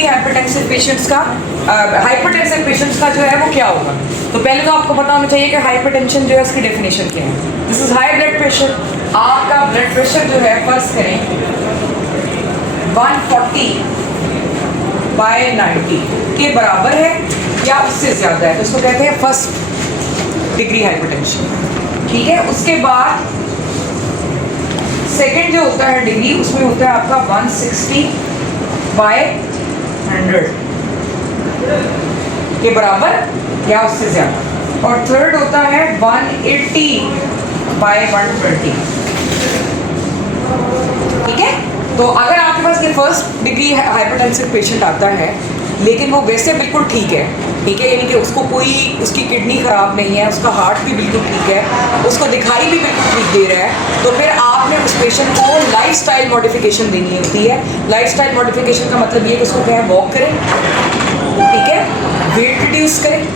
Definitely hypertensive patients का hypertensive patients का जो है वो क्या होगा। तो पहले तो आपको पता होना चाहिए कि हाइपरटेंशन जो है उसकी डेफिनेशन क्या है। This is high blood pressure. आपका ब्लड प्रेशर जो है फर्स्ट करें 140/90 के बराबर है या उससे ज़्यादा है, तो उसको कहते हैं फर्स्ट डिग्री हाइपरटेंशन। ठीक है, उसके बाद सेकेंड जो होता है डिग्री, उसमें होता है आपका 160/100 के बराबर या उससे ज़्यादा, और थर्ड होता है 180/120। ठीक है, तो अगर आपके पास ये फर्स्ट डिग्री हाइपरटेंसिव पेशेंट आता है लेकिन वो वैसे बिल्कुल ठीक है, यानी कि उसको कोई उसकी किडनी ख़राब नहीं है, उसका हार्ट भी बिल्कुल ठीक है, उसको दिखाई भी बिल्कुल ठीक दे रहा है, तो फिर आपने उस पेशेंट को लाइफस्टाइल मॉडिफिकेशन देनी होती है। लाइफस्टाइल मॉडिफिकेशन का मतलब ये कि उसको क्या है, वॉक करें, ठीक है, वेट रिड्यूस करें,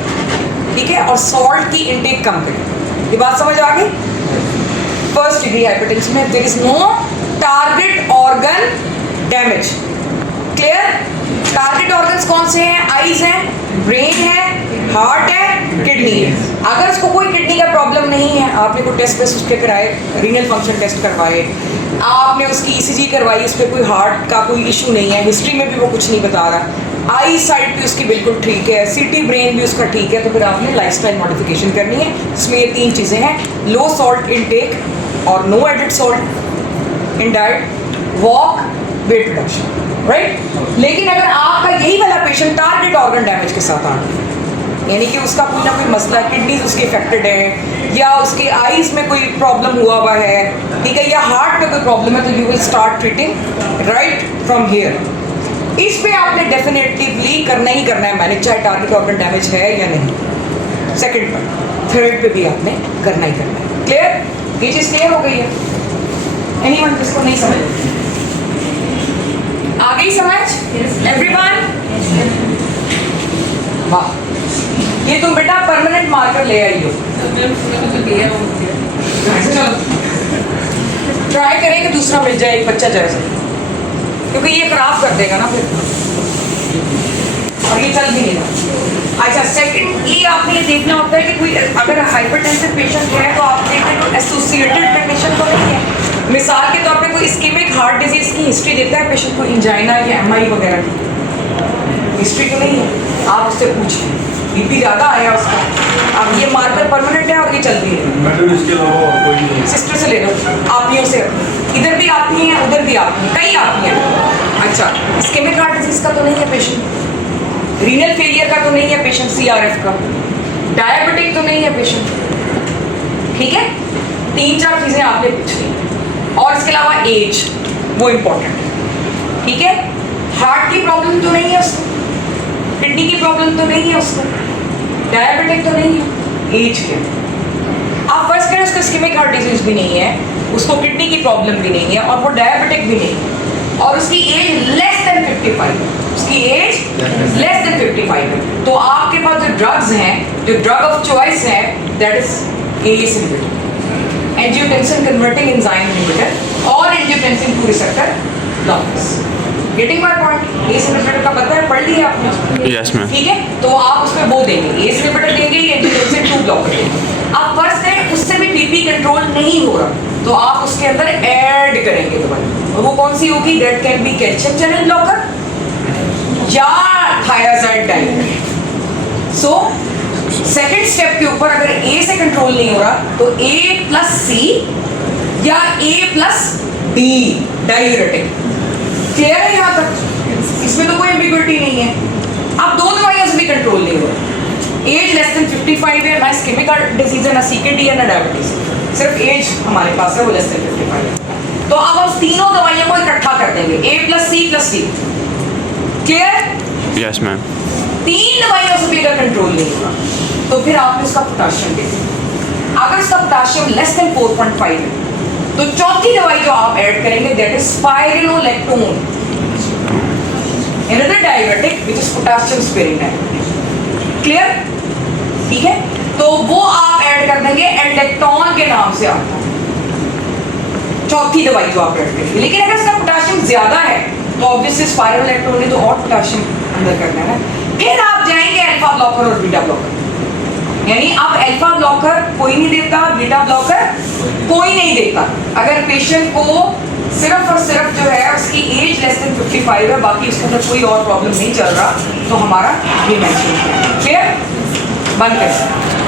ठीक है, और सॉल्ट की इनटेक कम करें। ये बात समझ आ गई। फर्स्ट डिग्री हाइपरटेंशन में there is no target organ damage. Clear? Target organs कौन से हैं? आईज हैं, ब्रेन है, हार्ट है, किडनी है। अगर उसको कोई किडनी का प्रॉब्लम नहीं है, आपने कोई टेस्ट वेस्ट उसके कराए, रीनल फंक्शन टेस्ट करवाए, आपने उसकी ईसीजी करवाई, उस पर कोई हार्ट का कोई इशू नहीं है, हिस्ट्री में भी वो कुछ नहीं बता रहा, आई साइड भी उसकी बिल्कुल ठीक है, सीटी ब्रेन भी उसका ठीक है, तो फिर आपने लाइफस्टाइल मॉडिफिकेशन करनी है। इसमें ये 3 चीज़ें हैं, लो सॉल्ट इनटेक और no added salt in diet, walk, weight reduction, right. लेकिन अगर आपका यही वाला पेशेंट टारगेट ऑर्गन डैमेज के साथ आ गया, यानी कि उसका कोई ना कोई मसला, किडनीज उसके इफेक्टेड है, या उसके आईज में कोई प्रॉब्लम हुआ हुआ है, ठीक है, या हार्ट में कोई प्रॉब्लम है, तो you will start treating right from here. इस पे आपने डेफिनेटिवली करना ही करना है मैनेज, चाहे टारगेट ऑर्गन डैमेज है या नहीं। सेकंड पर, थर्ड पे भी आपने करना ही करना है। क्लियर? ये चीज़ क्लियर हो गई है? एनीवन जिसको नहीं समझ आ गई समझ? एवरीवन? वाह, ये तुम बेटा परमानेंट मार्कर ले आई हो। चलो ट्राई करें कि दूसरा मिल जाए, एक बच्चा जैसा, क्योंकि ये खराब कर देगा ना फिर, और ये चल भी नहीं रहा। अच्छा, सेकेंडली आपने ये देखना होता है कि कोई अगर हाइपरटेंसिव पेशेंट है तो आप देखें तो एसोसिएटेड कंडीशन तो नहीं है। मिसाल के तौर पे कोई इस्कीमिक हार्ट डिजीज की हिस्ट्री देता है पेशेंट को, इंजाइना या एमआई वगैरह की हिस्ट्री तो नहीं है, आप उससे पूछिए बीपी ज़्यादा आया उसका, अब ये मार्कर परमानेंट है और ये चल रही है। सिस्टर से ले लो, आपियों से, इधर भी आपनी है, उधर भी आपनी, कई आपनी है। अच्छा, इस्कीमिक हार्ट डिजीज का तो नहीं है पेशेंट, रीनल फेलियर का तो नहीं है पेशेंट, सीआरएफ का, डायबिटिक तो नहीं है पेशेंट, ठीक है। 3-4 चीज़ें आपने पूछनी, और इसके अलावा एज, वो इम्पोर्टेंट है, ठीक है। हार्ट की प्रॉब्लम तो नहीं है उसको, किडनी की प्रॉब्लम तो नहीं है उसको, डायबिटिक तो नहीं है, एज क्या। आप फर्स्ट करें उसको इस्कीमिक हार्ट डिजीज भी नहीं है, उसको किडनी की प्रॉब्लम भी नहीं है, और वो डायबिटिक भी नहीं है, और उसकी एज लेस देन 55 है, उसकी एज लेस देन 55 है, तो आपके पास जो ड्रग्स हैं, जो ड्रग ऑफ चॉइस है, that is ACE inhibitor, angiotensin converting enzyme inhibitor, और angiotensin 2 receptor blockers. Getting my point? ACE inhibitor का पता है, पढ़ लिया आपने? Yes ma'am. ठीक है, तो आप उसमें वो देंगे, एएस इनहिबिटर देंगे, एंजियोटेंसिन 2 ब्लॉकर देंगे। अब फर्स्ट है उससे भी बीपी कंट्रोल नहीं हो रहा, तो आप उसके अंदर ऐड करेंगे दवाई, और वो कौन सी होगी? That can be calcium channel blocker या thyroid diet. So second step के ऊपर अगर ए से कंट्रोल नहीं हो रहा तो A+C या A+D डायूरेटिक। क्लियर है यहाँ तक? इसमें तो कोई एम्बिग्युइटी नहीं है। अब 2 दवाइयों से भी कंट्रोल नहीं हो रहा, एज लेस देन 55 है, ना इस्कीमिक हार्ट डिजीज है, ना सीकेडी है, ना डायबिटीज, सिर्फ एज हमारे पास है वो लेस देन 55 है। तो अब हम तीनों दवाइयों को इकट्ठा कर देंगे, A+C+D। क्लियर? Yes ma'am. 3 दवाइयों से भी अगर कंट्रोल नहीं होगा तो फिर आपने उसका पोटाशियम दे दिया। अगर उसका पोटाशियम लेस देन 4.5 है तो चौथी दवाई जो आप ऐड करेंगे that is spironolactone, another diuretic which is potassium sparing diuretic। Clear? ठीक है, तो वो आप ऐड कर देंगे, एल्डेक्टोन के नाम से आता है चौथी दवाई जो आप ऐड करेंगे। लेकिन अगर इसका पोटाशियम ज्यादा है तो ऑब्वियसली स्पाइरोलेक्टोन ने तो और पोटेशियम अंदर करना है ना। फिर आप जाएंगे अल्फा ब्लॉकर और बीटा ब्लॉकर, यानी अब अल्फा ब्लॉकर कोई नहीं देता, बीटा ब्लॉकर कोई नहीं देता। अगर पेशेंट को सिर्फ और सिर्फ जो है उसकी एज लेस देन 55 है, बाकी उसके अंदर कोई और प्रॉब्लम नहीं चल रहा, तो हमारा ये मेंशन है। क्लियर? बंद कर।